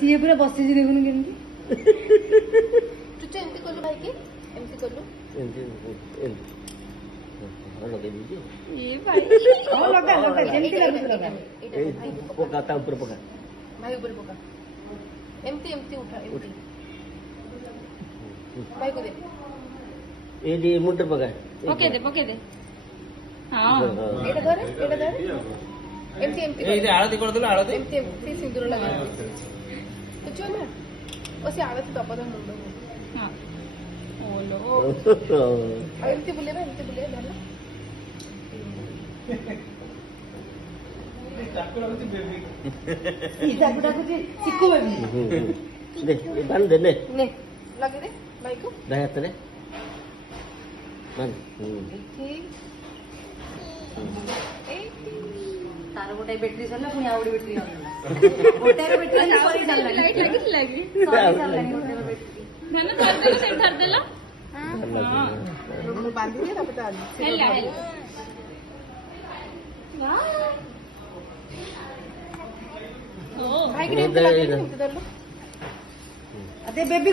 CA पूरा बसी देखुन केमती चुचु एमती कलु भाई के एमती कलु लगे दीजिए ये भाई हां लगा लगा जेमती लागु लगा पका ता ऊपर पका भाई ऊपर पका एमती एमती उठा एमती भाई को दे ये दी मोटर पका पके दे हां एटा धरे एमती एमती ये आळती करदलो आळती एमती एमती सिंदूर लगा चुचु ना ओसे आळती दबा मुंडो हां ओलो एमती बुले ना झाला डाकू डाकू सिक्कू बेबी दे ये बंद दे ने लगे दे भाई को दया तले बंद तार गोटे बैटरी सरला पुणी आवडी बैटरी गोटे बैटरी सॉरी सरला लाइट लगी सॉरी सरला गोटे बैटरी धन धर देला हां बांधी दे तब तो हेला भाई के एमती लगे एमती धर लो अरे बेबी